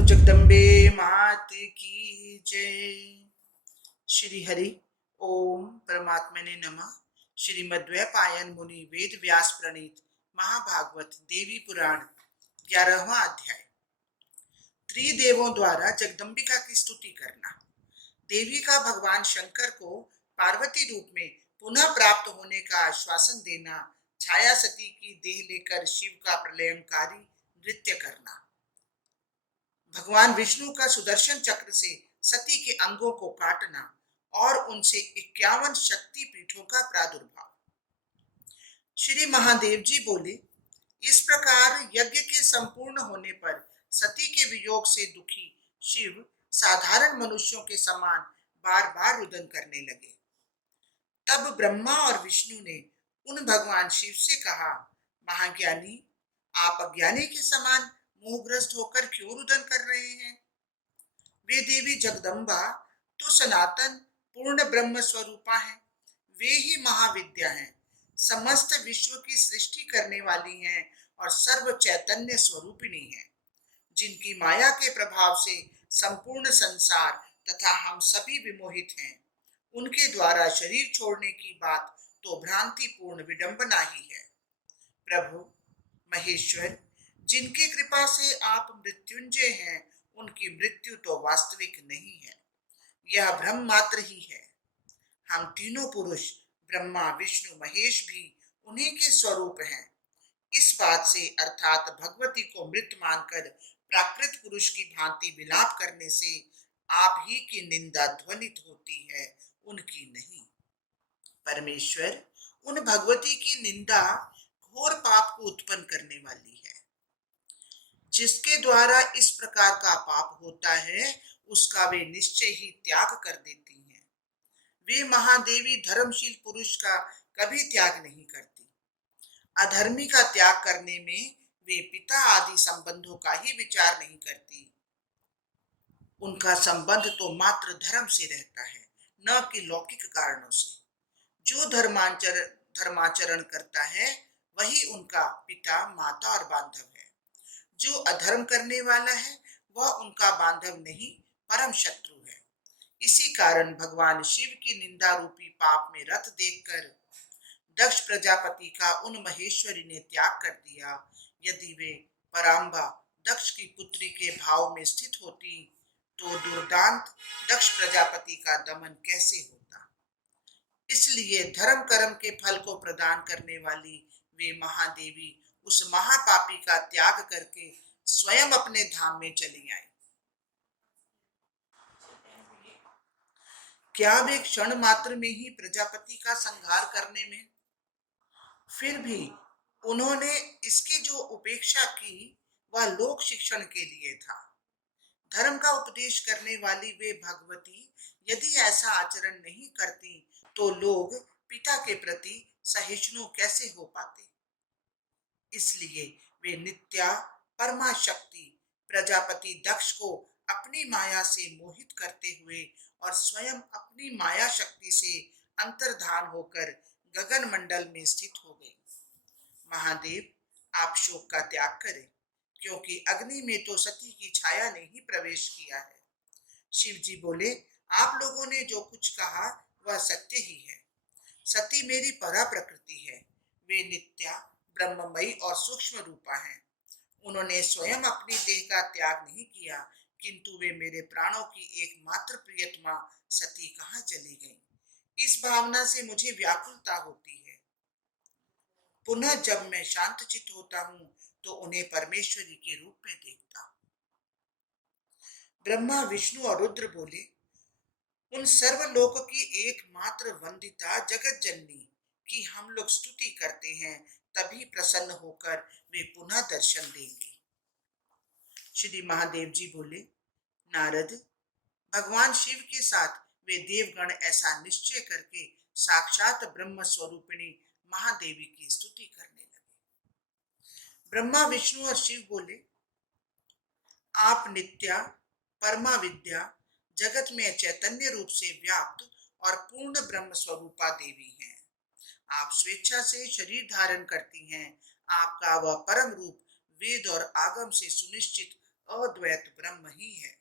बोलो जगदम्बे मात की जय। श्री हरि ओम परमात्मा ने नमः। श्रीमद्वैपायन मुनि वेद व्यास प्रणीत महाभागवत देवी पुराण 11वां अध्याय। त्रिदेवों द्वारा जगदम्बिका की स्तुति करना। देवी का भगवान शंकर को पार्वती रूप में पुनः प्राप्त होने का आश्वासन देना, छाया सती की देह लेकर शिव का प्रलयंकारी नृत्य करना, भगवान विष्णु का सुदर्शन चक्र से सती के अंगों को काटना और उनसे 51 शक्ति पीठों का प्रादुर्भाव। श्री महादेव जी बोले, इस प्रकार यज्ञ के संपूर्ण होने पर सती के वियोग से दुखी शिव साधारण मनुष्यों के समान बार बार रुदन करने लगे। तब ब्रह्मा और विष्णु ने उन भगवान शिव से कहा, महाज्ञानी, आप अज्ञानी के समान मोहग्रस्त होकर क्यों रुदन कर रहे हैं? वे देवी जगदम्बा तो सनातन पूर्ण ब्रह्म स्वरूपा है। वे ही महाविद्या हैं, समस्त विश्व की सृष्टि करने वाली हैं और सर्व चैतन्य स्वरूपिणी हैं, जिनकी माया के प्रभाव से संपूर्ण संसार तथा हम सभी विमोहित हैं। उनके द्वारा शरीर छोड़ने की बात तो भ्रांतिपूर्ण विडंबना ही है। प्रभु महेश्वर, जिनकी कृपा से आप मृत्युंजय हैं, उनकी मृत्यु तो वास्तविक नहीं है, यह भ्रम मात्र ही है। हम तीनों पुरुष ब्रह्मा विष्णु महेश भी उन्हीं के स्वरूप हैं। इस बात से अर्थात भगवती को मृत मानकर प्राकृत पुरुष की भांति विलाप करने से आप ही की निंदा ध्वनित होती है, उनकी नहीं। परमेश्वर, उन भगवती की निंदा घोर पाप को उत्पन्न करने वाली है। जिसके द्वारा इस प्रकार का पाप होता है, उसका वे निश्चय ही त्याग कर देती हैं। वे महादेवी धर्मशील पुरुष का कभी त्याग नहीं करती। अधर्मी का त्याग करने में वे पिता आदि संबंधों का ही विचार नहीं करती। उनका संबंध तो मात्र धर्म से रहता है, न कि लौकिक कारणों से। जो धर्माचरण करता है, वही उनका पिता माता और बांधव है। जो अधर्म करने वाला है, वह उनका बांधव नहीं, परम शत्रु है। इसी कारण भगवान शिव की निंदा रूपी पाप में रत देखकर दक्ष प्रजापति का उन महेश्वरी ने त्याग कर दिया। यदि वे पराम्बा दक्ष की पुत्री के भाव में स्थित होती, तो दुर्दांत दक्ष प्रजापति का दमन कैसे होता। इसलिए धर्म कर्म के फल को प्रदान करने वाली वे महादेवी उस महापापी का त्याग करके स्वयं अपने धाम में चली आई। क्या वे क्षण मात्र में ही प्रजापति का संहार करने में? फिर भी उन्होंने इसकी जो उपेक्षा की, वह लोक शिक्षण के लिए था। धर्म का उपदेश करने वाली वे भगवती यदि ऐसा आचरण नहीं करती, तो लोग पिता के प्रति सहिष्णु कैसे हो पाते। इसलिए वे नित्या परमा शक्ति प्रजापति दक्ष को अपनी माया से मोहित करते हुए और स्वयं अपनी माया शक्ति से अंतर्धान होकर गगन मंडल में स्थित हो गई। महादेव, आप शोक का त्याग करें, क्योंकि अग्नि में तो सती की छाया ने ही प्रवेश किया है। शिव जी बोले, आप लोगों ने जो कुछ कहा वह सत्य ही है। सती मेरी परा प्रकृति है। वे नित्या ब्रह्ममयी और सूक्ष्म रूपा हैं। उन्होंने स्वयं अपनी देह का त्याग नहीं किया, किंतु वे मेरे प्राणों की एकमात्र प्रियतमा सती कहाँ चली गई। इस भावना से मुझे व्याकुलता होती है। पुनः जब मैं शांत चित्त होता हूँ, तो उन्हें परमेश्वरी के रूप में देखता हूँ। ब्रह्मा विष्णु और रुद्र बोले, उन सर्वलोक की एकमात्र वंदिता जगत जननी की हम लोग स्तुति करते हैं, तभी प्रसन्न होकर वे पुनः दर्शन देंगे। श्री महादेव जी बोले, नारद, भगवान शिव के साथ वे देवगण ऐसा निश्चय करके साक्षात ब्रह्म स्वरूपिणी महादेवी की स्तुति करने लगे। ब्रह्मा विष्णु और शिव बोले, आप नित्या परमा विद्या जगत में चैतन्य रूप से व्याप्त और पूर्ण ब्रह्म स्वरूपा देवी हैं। आप स्वेच्छा से शरीर धारण करती हैं। आपका वह परम रूप वेद और आगम से सुनिश्चित अद्वैत ब्रह्म ही है।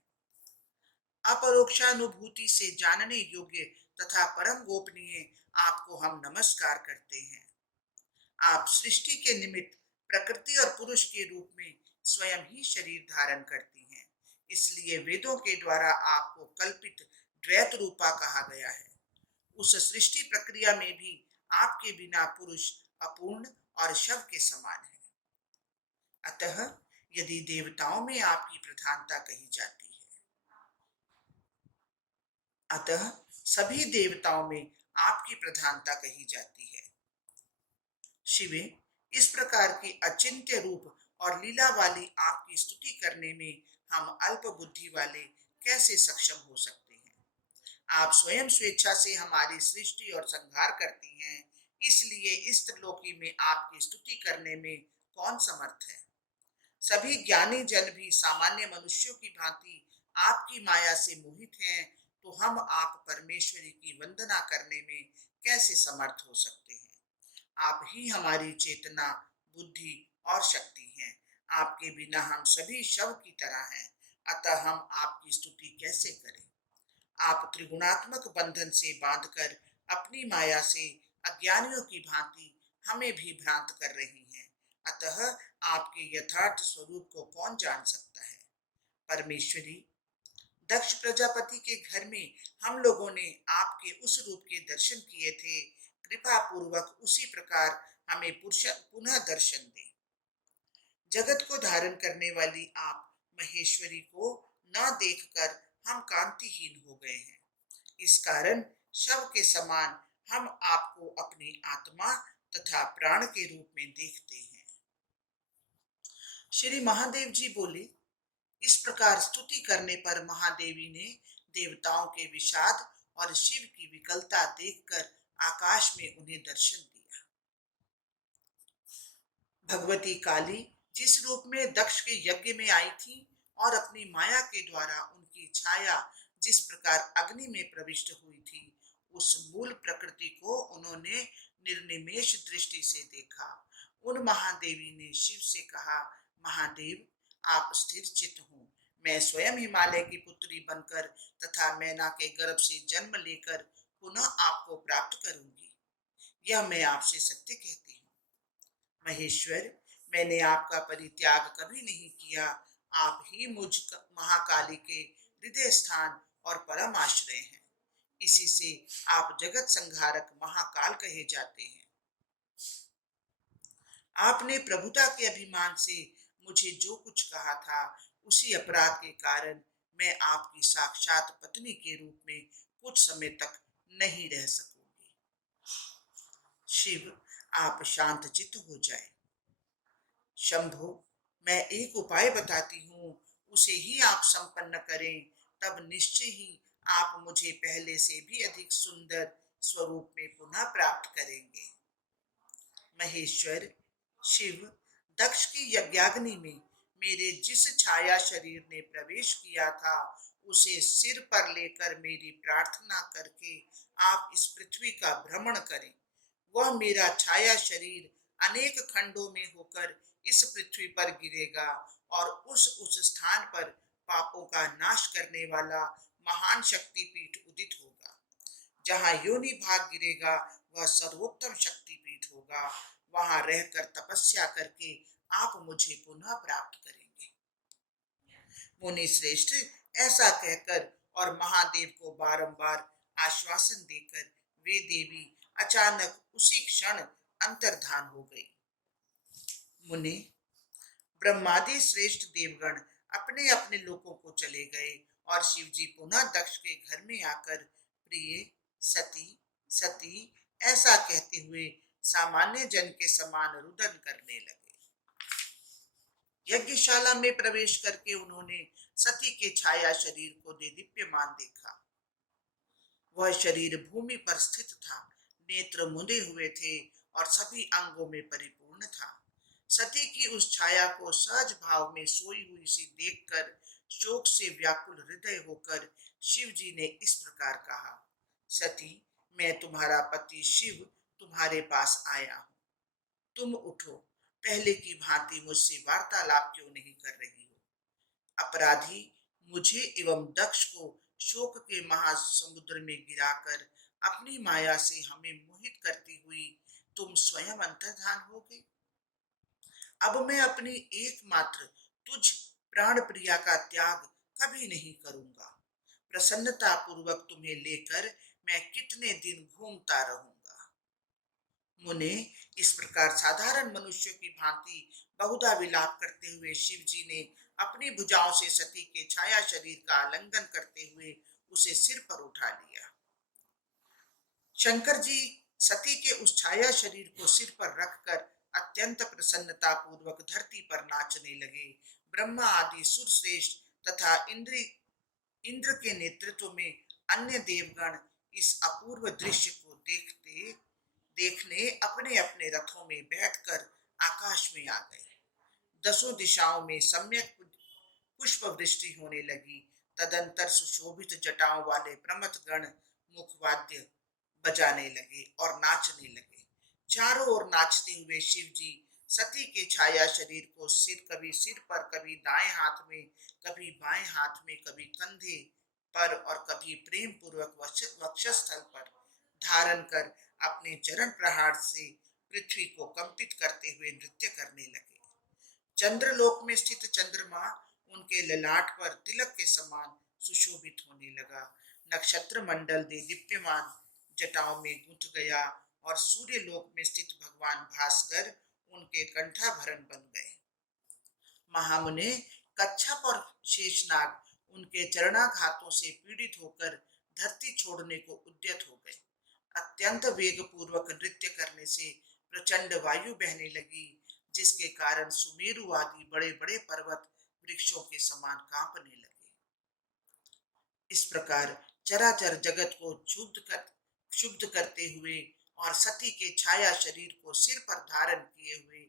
अपरोक्षानुभूति से जानने योग्य तथा परम गोपनीय आपको हम नमस्कार करते हैं। आप सृष्टि के निमित्त प्रकृति और पुरुष के रूप में स्वयं ही शरीर धारण करती हैं। इसलिए वेदों के द्वारा आपको कल्पित द्वैत रूपा कहा गया है। उस सृष्टि प्रक्रिया में भी आपके बिना पुरुष अपूर्ण और शव के समान है। अतः यदि देवताओं में आपकी प्रधानता कही जाती है, अतः सभी देवताओं में आपकी प्रधानता कही जाती है। शिवे, इस प्रकार की अचिंत्य रूप और लीला वाली आपकी स्तुति करने में हम अल्प बुद्धि वाले कैसे सक्षम हो सकते हैं। आप स्वयं स्वेच्छा से हमारी सृष्टि और संहार करती हैं, इसलिए इस त्रिलोकी में आपकी स्तुति करने में कौन समर्थ है। सभी ज्ञानी जन भी सामान्य मनुष्यों की भांति आपकी माया से मोहित हैं, तो हम आप परमेश्वरी की वंदना करने में कैसे समर्थ हो सकते हैं। आप ही हमारी चेतना, बुद्धि और शक्ति हैं। आपके बिना हम सभी शव की तरह हैं, अतः हम आपकी स्तुति कैसे करें। आप त्रिगुणात्मक बंधन से बांधकर अपनी माया से अज्ञानियों की भांति हमें भी भ्रांत कर रही हैं। अतः आपके यथार्थ स्वरूप को कौन जान सकता है। परमेश्वरी, दक्ष प्रजापति के घर में हम लोगों ने आपके उस रूप के दर्शन किए थे। कृपा पूर्वक उसी प्रकार हमें पुनः दर्शन दें। जगत को धारण करने वाली आप महेश्वरी को न देखकर हम कांतिहीन हो गए हैं। इस कारण शव के समान हम आपको अपनी आत्मा तथा प्राण के रूप में देखते हैं। श्री महादेव जी बोले, इस प्रकार स्तुति करने पर महादेवी ने देवताओं के विषाद और शिव की विकलता देखकर आकाश में उन्हें दर्शन दिया। भगवती काली जिस रूप में दक्ष के यज्ञ में आई थी और अपनी माया के द्वारा उनकी छाया जिस प्रकार अग्नि में प्रविष्ट हुई थी, उस मूल प्रकृति को उन्होंने निर्निमेष दृष्टि से देखा। उन महादेवी ने शिव से कहा, महादेव, आप स्थिर चित्त हो। मैं स्वयं हिमालय की पुत्री बनकर तथा मैना के गर्भ से जन्म लेकर पुनः आपको प्राप्त करूंगी। यह मैं आपसे सत्य कहती हूँ। महेश्वर, मैंने आपका परित्याग कभी नहीं किया। आप ही मुझ महाकाली के हृदय स्थान और परम आश्रय हैं। इसी से आप जगत संहारक महाकाल कहे जाते हैं। आपने प्रभुता के अभिमान से मुझे जो कुछ कहा था, उसी अपराध के कारण मैं आपकी साक्षात पत्नी के रूप में कुछ समय तक नहीं रह सकूंगी। शिव, आप शांत चित्त हो जाए। शंभो, मैं एक उपाय बताती हूँ, उसे ही आप संपन्न करें, तब निश्चय ही आप मुझे पहले से भी अधिक सुंदर स्वरूप में पुनः प्राप्त करेंगे। महेश्वर, शिव, दक्ष की यज्ञाग्नि में मेरे जिस छाया शरीर ने प्रवेश किया था, उसे सिर पर लेकर मेरी प्रार्थना करके आप इस पृथ्वी का भ्रमण करें। वह मेरा छाया शरीर अनेक खंडों में होकर इस पृथ्वी पर गिरेगा और उस स्थान पर पापों का नाश करने वाला महान शक्तिपीठ उदित होगा। जहाँ योनि भाग गिरेगा वह सर्वोत्तम शक्तिपीठ होगा। वहां रहकर तपस्या करके आप मुझे पुनः प्राप्त करेंगे। मुनि श्रेष्ठ, ऐसा कहकर और महादेव को बारंबार आश्वासन देकर वे देवी अचानक उसी क्षण अंतर्धान हो गई। मुनि, ब्रह्मादि श्रेष्ठ देवगण अपने अपने लोकों को चले गए और शिवजी पुनः दक्ष के घर में आकर प्रिय, सती, सती ऐसा कहते हुए सामान्य जन के समान रुदन करने लगे। यज्ञशाला में प्रवेश करके उन्होंने सती के छाया शरीर को देदीप्यमान देखा। वह शरीर भूमि पर स्थित था, नेत्र मुंदे हुए थे और सभी अंगों में परिपूर्ण था। सती की उस छाया को सहज भाव में सोई हुई सी देखकर शोक से व्याकुल हृदय होकर शिव जी ने इस प्रकार कहा, सती, मैं तुम्हारा पति शिव तुम्हारे पास आया हूं। तुम उठो, पहले की भांति मुझसे वार्तालाप क्यों नहीं कर रही हो। अपराधी मुझे एवं दक्ष को शोक के महासमुद्र में गिराकर अपनी माया से हमें मोहित करती हुई तुम स्वयं अंतर्धान हो गए। अब मैं अपनी एकमात्र तुझ प्राण प्रिया का त्याग कभी नहीं करूंगा। प्रसन्नता पूर्वक तुम्हें लेकर मैं कितने दिन घूमता रहूंगा। मुने, इस प्रकार साधारण मनुष्य की भांति बहुधा विलाप करते हुए शिव जी ने अपनी भुजाओं से सती के छाया शरीर का आलिंगन करते हुए उसे सिर पर उठा लिया। शंकर जी सती के उस छाया शरीर को सिर पर रखकर अत्यंत प्रसन्नता पूर्वक धरती पर नाचने लगे। ब्रह्मा आदि सुरश्रेष्ठ तथा इंद्र के नेतृत्व में अन्य देवगण इस अपूर्व दृश्य को देखने अपने अपने रथों में बैठकर आकाश में आ गए। दसों दिशाओं में सम्यक पुष्प वृष्टि होने लगी। तदंतर सुशोभित जटाओं वाले प्रमथ गण मुखवाद्य बजाने लगे और नाचने लगे। चारों ओर नाचते हुए शिव जी सती के छाया शरीर को कभी सिर पर, कभी दाएं हाथ में, कभी बाएं हाथ में, कभी कंधे पर और कभी प्रेम पूर्वक वक्षस्थल पर धारण कर अपने चरण प्रहार से पृथ्वी को कंपित करते हुए नृत्य करने लगे। चंद्रलोक में स्थित चंद्रमा उनके ललाट पर तिलक के समान सुशोभित होने लगा। नक्षत्र मंडल दे दीप्यमान जटाओं में गुंथ गया और सूर्य लोक में स्थित भगवान भास्कर उनके कंठाभरण बन गए। महामुने, कच्छप और शेषनाग उनके चरणाघातों से पीड़ित होकर धरती छोड़ने को उद्यत हो गए। अत्यंत वेग पूर्वक नृत्य करने से प्रचंड वायु बहने लगी, जिसके कारण सुमेरु आदि बड़े बड़े पर्वत वृक्षों के समान कांपने लगे। इस प्रकार चराचर जगत को क्षुब्ध करते हुए और सती के छाया शरीर को सिर पर धारण किए हुए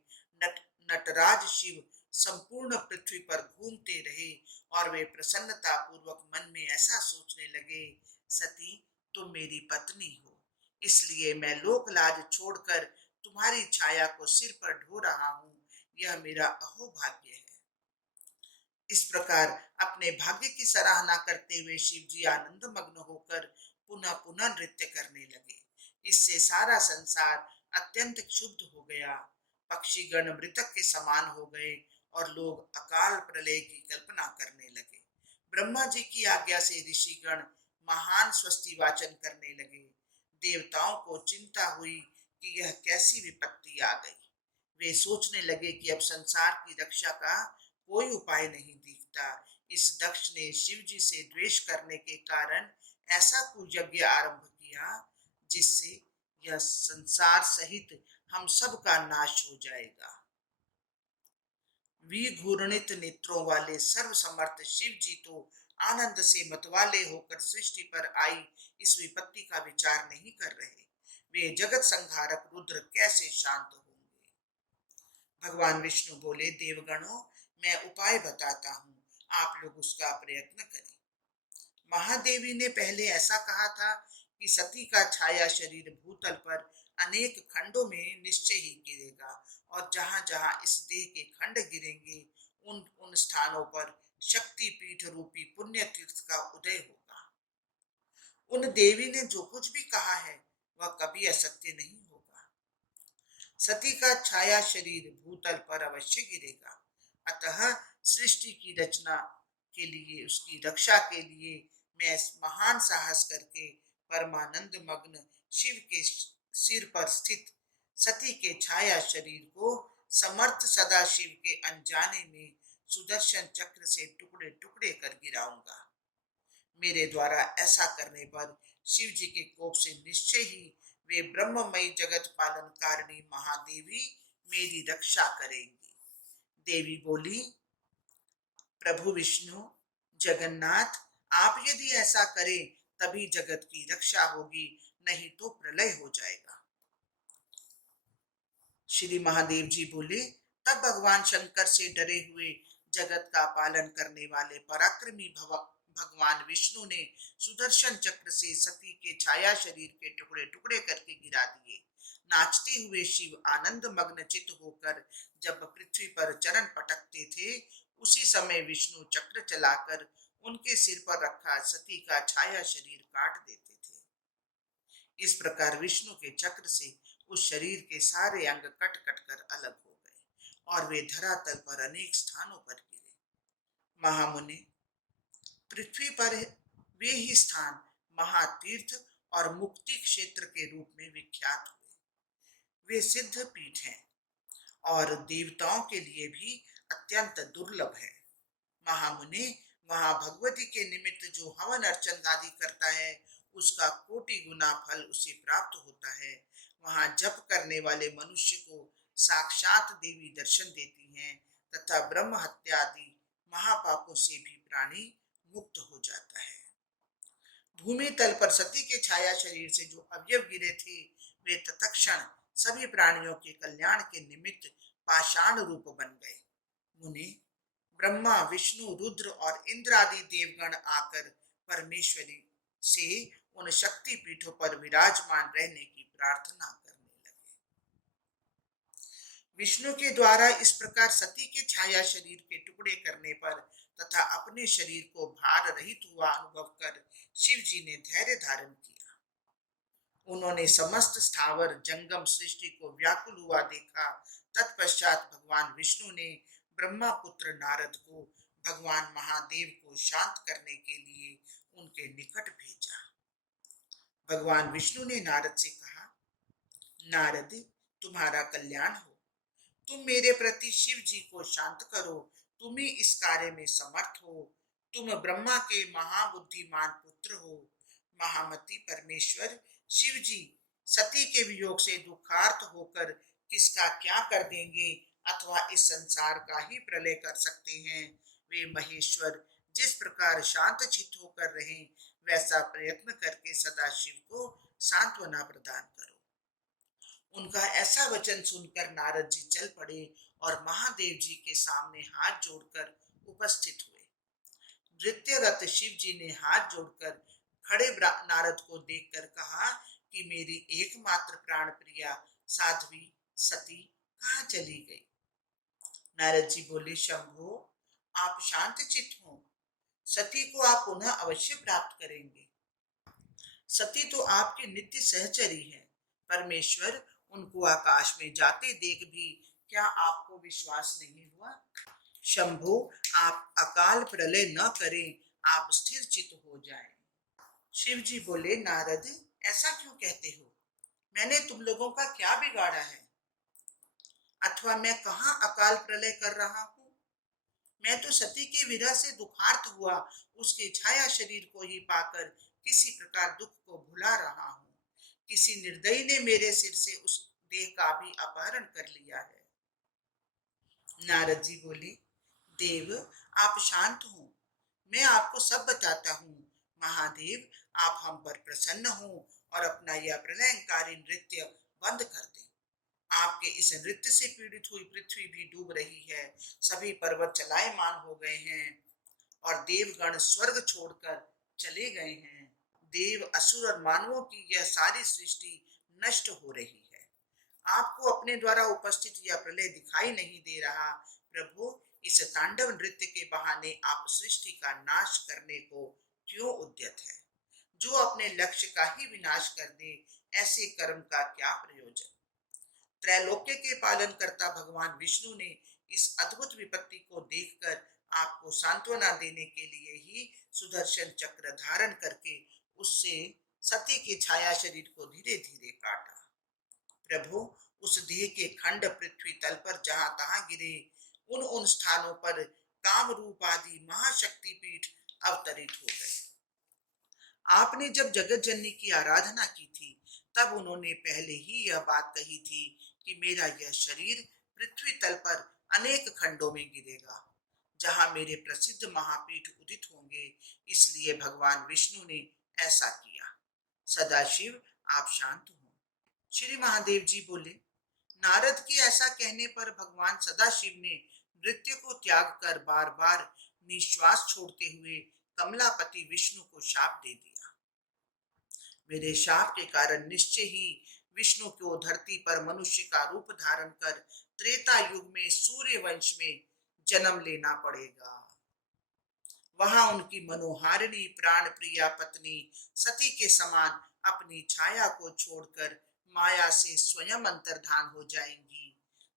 नटराज शिव संपूर्ण पृथ्वी पर घूमते रहे और वे प्रसन्नता पूर्वक मन में ऐसा सोचने लगे, सती तुम मेरी पत्नी हो, इसलिए मैं लोक लाज छोड़कर तुम्हारी छाया को सिर पर ढो रहा हूं। यह मेरा अहोभाग्य है। इस प्रकार अपने भाग्य की सराहना करते हुए शिव जी आनंद मग्न होकर पुनः पुनः नृत्य करने लगे। इससे सारा संसार अत्यंत क्षुब्ध हो गया। पक्षीगण मृतक के समान हो गए और लोग अकाल प्रलय की कल्पना करने लगे। ब्रह्मा जी की आज्ञा से ऋषिगण महान स्वस्ति वाचन करने लगे। देवताओं को चिंता हुई कि यह कैसी विपत्ति आ गई। वे सोचने लगे कि अब संसार की रक्षा का कोई उपाय नहीं दिखता। इस दक्ष ने शिव जी से द्वेष करने के कारण ऐसा कुयज्ञ आरंभ किया जिससे यह संसार सहित हम सब का नाश हो जाएगा। विघूर्णित नेत्रों वाले सर्वसमर्थ शिव जी तो आनंद से मतवाले होकर सृष्टि पर आई इस विपत्ति का विचार नहीं कर रहे। वे जगत संहारक रुद्र कैसे शांत होंगे। भगवान विष्णु बोले, देवगणों, मैं उपाय बताता हूं, आप लोग उसका प्रयत्न करें। महादेवी ने पहले ऐसा कहा था कि सती का छाया शरीर भूतल पर अनेक खंडों में निश्चय ही गिरेगा और जहां जहां इस देह के खंड गिरेंगे उन उन स्थानों पर शक्ति पीठ रूपी पुण्य तीर्थ का उदय होगा। उन देवी ने जो कुछ भी कहा है वह कभी असत्य नहीं होगा। सती का छाया शरीर भूतल पर अवश्य गिरेगा। अतः सृष्टि की रचना के लिए, उसकी रक्षा के लिए मैं महान साहस करके परमानंद मग्न शिव के सिर पर स्थित सती के छाया शरीर को समर्थ सदा शिव के अनजाने में सुदर्शन चक्र से टुकड़े टुकड़े कर गिराऊंगा। मेरे द्वारा ऐसा करने पर शिव जी के कोप से निश्चय ही वे ब्रह्ममयी जगत पालन कारिणी महादेवी मेरी रक्षा करेंगी। देवी बोली, प्रभु विष्णु जगन्नाथ, आप यदि ऐसा करें तभी जगत की रक्षा होगी, नहीं तो प्रलय हो जाएगा। श्री महादेव जी बोले, तब भगवान शंकर से डरे हुए जगत का पालन करने वाले पराक्रमी भगवान विष्णु ने सुदर्शन चक्र से सती के छाया शरीर के टुकड़े टुकड़े करके गिरा दिए। नाचते हुए शिव आनंद मग्न चित्त होकर जब पृथ्वी पर चरण पटकते थे, उसी समय विष्णु चक्र चलाकर उनके सिर पर रखा सती का छाया शरीर काट देते थे। इस प्रकार विष्णु के चक्र से उस शरीर के सारे अंग कट कट कर अलग हो गए और वे धरातल पर अनेक स्थानों पर गिरे। महामुनि, पृथ्वी पर वे ही स्थान महातीर्थ और मुक्ति क्षेत्र के रूप में विख्यात हुए। वे सिद्ध पीठ हैं और देवताओं के लिए भी अत्यंत दुर्लभ है। महामुनि, वहां भगवती के निमित्त जो हवन अर्चन आदि करता है उसका कोटि गुना फल उसे प्राप्त होता है। वहां जप करने वाले मनुष्य को साक्षात देवी दर्शन देती हैं तथा ब्रह्म हत्या आदि महापापों से भी प्राणी मुक्त हो जाता है। भूमि तल पर सती के छाया शरीर से जो अवयव गिरे थे वे तत्क्षण सभी प्राणियों के कल्याण के निमित्त पाषाण रूप बन गए। मुनि, ब्रह्मा, विष्णु, रुद्र और इंद्र आदि देवगण आकर परमेश्वरी से उन शक्ति पीठों पर विराजमान रहने की प्रार्थना करने लगे। विष्णु के द्वारा इस प्रकार सती के छाया शरीर के टुकड़े करने पर तथा अपने शरीर को भार रहित हुआ अनुभव कर शिव जी ने धैर्य धारण किया। उन्होंने समस्त स्थावर जंगम सृष्टि को व्याकुल हुआ देखा। तत्पश्चात भगवान विष्णु ने ब्रह्मा पुत्र नारद को भगवान महादेव को शांत करने के लिए उनके निकट भेजा। भगवान विष्णु ने नारद से कहा, नारद, तुम्हारा कल्याण हो। तुम मेरे प्रति शिव जी को शांत करो। तुम ही इस कार्य में समर्थ हो। तुम ब्रह्मा के महाबुद्धिमान पुत्र हो। महामती परमेश्वर शिव जी सती के वियोग से दुखार्त होकर किसका क्या कर देंगे अथवा इस संसार का ही प्रलय कर सकते हैं। वे महेश्वर जिस प्रकार शांत चित्त होकर रहें वैसा प्रयत्न करके सदा शिव को सांत्वना प्रदान करो। उनका ऐसा वचन सुनकर नारद जी चल पड़े और महादेव जी के सामने हाथ जोड़कर उपस्थित हुए। नृत्यरत शिव जी ने हाथ जोड़कर खड़े नारद को देखकर कहा कि मेरी एकमात्र प्राण प्रिया साध्वी सती कहाँ चली गई। नारद जी बोले, शंभो, आप शांत चित्त हो। सती को आप पुनः अवश्य प्राप्त करेंगे। सती तो आपके नित्य सहचरी है। परमेश्वर उनको आकाश में जाते देख भी क्या आपको विश्वास नहीं हुआ। शंभो, आप अकाल प्रलय न करें, आप स्थिर चित्त हो जाएं। शिव जी बोले, नारद, ऐसा क्यों कहते हो? मैंने तुम लोगों का क्या बिगाड़ा है? अथवा मैं कहाँ अकाल प्रलय कर रहा हूँ? मैं तो सती के विरह से दुखार्त हुआ उसके छाया शरीर को ही पाकर किसी प्रकार दुख को भुला रहा हूँ। किसी निर्दयी ने मेरे सिर से उस देह का भी अपहरण कर लिया है। नारद जी बोले, देव, आप शांत हो। मैं आपको सब बताता हूँ। महादेव, आप हम पर प्रसन्न हो और अपना यह प्रलयंकारी नृत्य बंद कर दें। आपके इस नृत्य से पीड़ित हुई पृथ्वी भी डूब रही है। सभी पर्वत चलायमान हो गए हैं और देवगण स्वर्ग छोड़कर चले गए हैं। देव, असुर और मानवों की यह सारी सृष्टि नष्ट हो रही है। आपको अपने द्वारा उपस्थित यह प्रलय दिखाई नहीं दे रहा। प्रभु, इस तांडव नृत्य के बहाने आप सृष्टि का नाश करने को क्यों उद्यत है? जो अपने लक्ष्य का ही विनाश कर दे, ऐसे कर्म का क्या प्रयोजन? त्रैलोक्य के पालन करता भगवान विष्णु ने इस अद्भुत विपत्ति को देखकर आपको सांत्वना देने के लिए ही सुदर्शन चक्र धारण करके उससे सती के छाया शरीर को धीरे धीरे काटा। प्रभु, उस देह के खंड पृथ्वी तल पर जहां तहां गिरे, उन उन स्थानों पर काम रूप आदि महाशक्ति पीठ अवतरित हो गए। आपने जब जगत जननी की आराधना की थी तब उन्होंने पहले ही यह बात कही थी कि मेरा यह शरीर पृथ्वी तल पर अनेक खंडों में गिरेगा जहां मेरे प्रसिद्ध महापीठ उदित होंगे। इसलिए भगवान विष्णु ने ऐसा किया। सदाशिव, आप शांत हो। श्री महादेव जी बोले, नारद के ऐसा कहने पर भगवान सदाशिव ने नृत्य को त्याग कर बार बार निश्वास छोड़ते हुए कमलापति विष्णु को शाप दे दिया। मेरे शाप के कारण निश्चय ही विष्णु को धरती पर मनुष्य का रूप धारण कर त्रेता युग में सूर्य वंश में जन्म लेना पड़ेगा। वहां उनकी मनोहारिणी प्राण प्रिया पत्नी सती के समान अपनी छाया को छोड़कर माया से स्वयं अंतर्धान हो जाएंगी।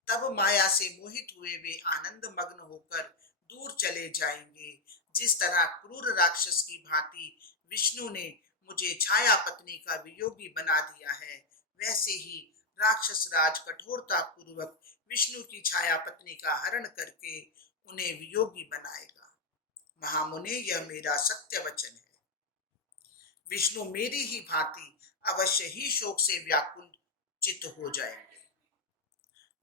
तब माया से मोहित हुए वे आनंद मग्न होकर दूर चले जाएंगे। जिस तरह क्रूर राक्षस की भांति विष्णु ने मुझे छाया पत्नी का वियोगी बना दिया है, वैसे ही राक्षस राज कठोरता पूर्वक विष्णु की छाया पत्नी का हरण करके उन्हें वियोगी बनाएगा। महामुने, यह मेरा सत्य वचन है। विष्णु मेरी ही भांति अवश्य ही शोक से व्याकुल चित्त हो जाएंगे।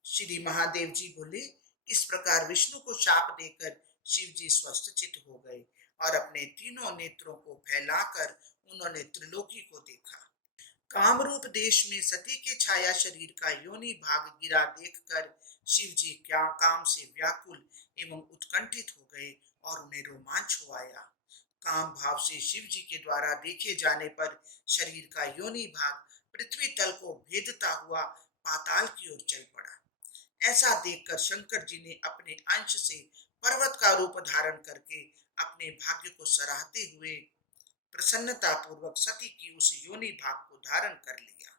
श्री महादेव जी बोले, इस प्रकार विष्णु को शाप देकर शिव जी स्वस्थ चित्त हो गए और अपने तीनों नेत्रों को फैलाकर उन्होंने त्रिलोकी को देखा। कामरूप देश में सती के छाया शरीर का योनि भाग गिरा देखकर शिव जी क्या काम से व्याकुल एवं उत्कंठित हो गए और उन्हें रोमांच हो आया। काम भाव से शिव जी के द्वारा देखे जाने पर शरीर का योनि भाग पृथ्वी तल को भेदता हुआ पाताल की ओर चल पड़ा। ऐसा देखकर शंकर जी ने अपने अंश से पर्वत का रूप धारण करके अपने भाग्य को सराहते हुए प्रसन्नता पूर्वक सती की उस योनि भाग को धारण कर लिया।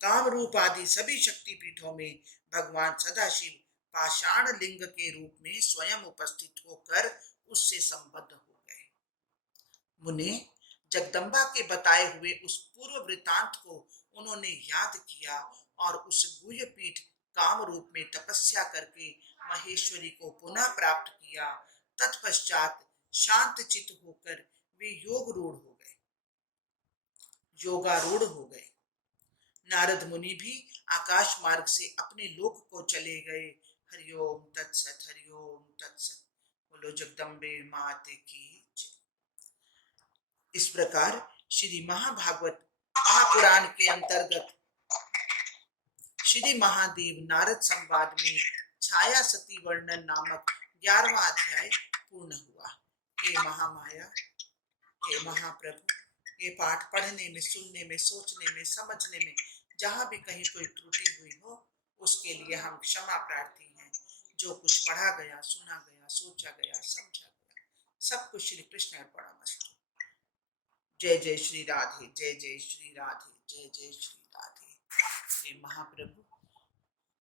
काम रूप आदि सभी शक्ति पीठों में भगवान सदाशिव पाषाण लिंग के रूप में स्वयं उपस्थित होकर उससे संबद्ध हो गए। मुने, जगदम्बा के बताए हुए उस पूर्व वृतांत को उन्होंने याद किया और उस गुह्य पीठ काम रूप में तपस्या करके महेश्वरी को पुनः प्राप्त किया। तत्पश्चात शांत चित होकर वे योगारूढ़ हो गए। नारद मुनि भी आकाश मार्ग से अपने लोक को चले गए। हरिओम तत्सत, हरिओम तत्सत। बोलो जगदम्बे मात की जय। इस प्रकार श्री महाभागवत महापुराण के अंतर्गत श्री महादेव नारद संवाद में छाया सती वर्णन नामक 11वां अध्याय पूर्ण हुआ। हे महामाया, हे महाप्रभु, ये पाठ पढ़ने में, सुनने में, सोचने में, समझने में जहां भी कहीं कोई त्रुटि हुई हो, उसके लिए हम क्षमा प्रार्थी हैं। जो कुछ पढ़ा गया, सुना गया, सोचा गया, समझा गया, सब कुछ श्री कृष्ण अर्पणमस्तु। जय जय श्री राधे, जय जय श्री राधे, जय जय श्री राधे। हे महाप्रभु,